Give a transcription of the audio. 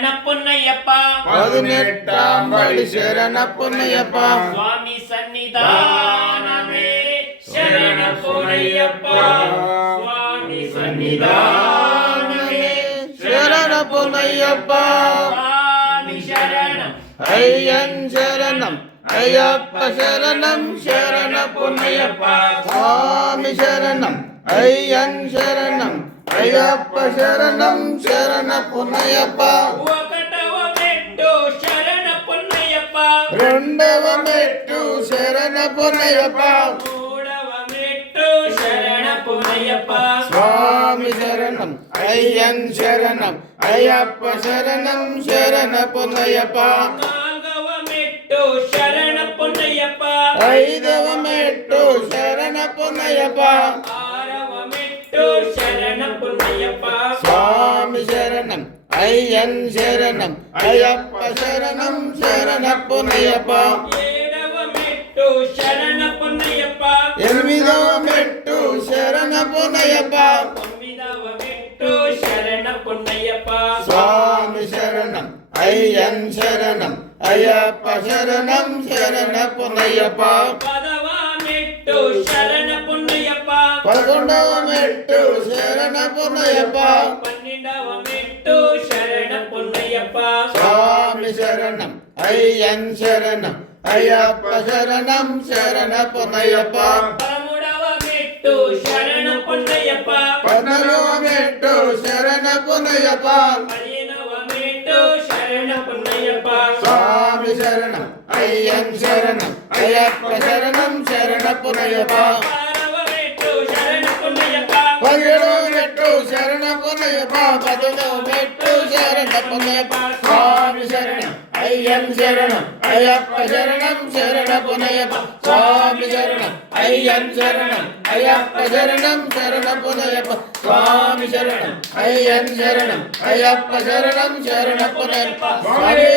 ಶರಣ ಪುನ್ನಯ್ಯಪ್ಪ 18ಾம் படி ಶರಣ ಪುನ್ನಯ್ಯಪ್ಪ ಸ್ವಾಮಿ ಸನ್ನಿಧಾನವೇ ಶರಣ ಪುನ್ನಯ್ಯಪ್ಪ ಸ್ವಾಮಿ ಸನ್ನಿಧಾನವೇ ಶರಣ ಪುನ್ನಯ್ಯಪ್ಪ ಸ್ವಾಮಿ ಶರಣಂ ಅಯ್ಯನ್ ಶರಣಂ ಅಯ್ಯಪ್ಪ ಶರಣಂ ಶರಣ ಪುನ್ನಯ್ಯಪ್ಪ ಸ್ವಾಮಿ ಶರಣಂ ಅಯ್ಯನ್ ಶರಣಂ ಅಯ್ಯಪ್ಪ ಶರಣಂ ಶರಣ ಪುನ್ನಯ್ಯಪ್ಪ ఒకటవ మెట్టు శరణ పున్నయ్యప్ప రెండవ మెట్టు శరణ పున్నయ్యప్ప మూడవ మెట్టు శరణ పున్నయ్యప్ప స్వామి శరణం అయ్యన్ శరణం అయ్యప్ప శరణం శరణ పున్నయ్యప్ప నాలుగవ మెట్టు శరణ పున్నయ్యప్ప ఐదవ మెట్టు శరణ పున్నయ్యప్ప ఆరవ మెట్టు శరణ పున్నయ్యప్ప స్వామి శరణం అయ్యన్ శరణం అయ్యప్ప శరణం శరణ పున్నయ్యప్ప ఏడవ మెట్టు శరణ పున్నయ్యప్ప ఎనిమిదవ మెట్టు శరణ పున్నయ్యప్ప తొమ్మిదవ మెట్టు శరణ పున్నయ్యప్ప స్వామి శరణం అయ్యన్ శరణం అయ్యప్ప శరణం శరణ పున్నయ్యప్ప పదవ మెట్టు శరణ పున్నయ్యప్ప 11వ మెట్టు శరణ పున్నయ్యప్ప పన్నెండవ మెట్టు శరణ పున్నయ్యప్ప స్వామి శరణం అయ్యన్ శరణం అయ్యప్ప శరణం శరణ పున్నయ్యప్ప పదమూడవ మెట్టు శరణ పున్నయ్యప్ప 14వ మెట్టు శరణ పున్నయ్యప్ప పదిహేనవ మెట్టు శరణ పున్నయ్యప్ప స్వామి శరణం అయ్యన్ శరణం అయ్యప్ప శరణం శరణ పున్నయ్యప్ప 16వ మెట్టు శరణ పున్నయ్యప్ప 17వ మెట్టు శరణ పున్నయ్యప్ప 18వ మెట్టు శరణ పున్నయ్యప్ప స్వామి శరణం అయ్యన్ శరణం అయ్యప్ప శరణం శరణ పున్నయ్యప్ప స్వామి శరణం అయ్యన్ శరణం అయ్యప్ప శరణం శరణ పున్నయ్యప్ప స్వామి శరణం అయ్యన్ శరణం అయ్యప్ప శరణం శరణ పున్నయ్యప్ప స్వామి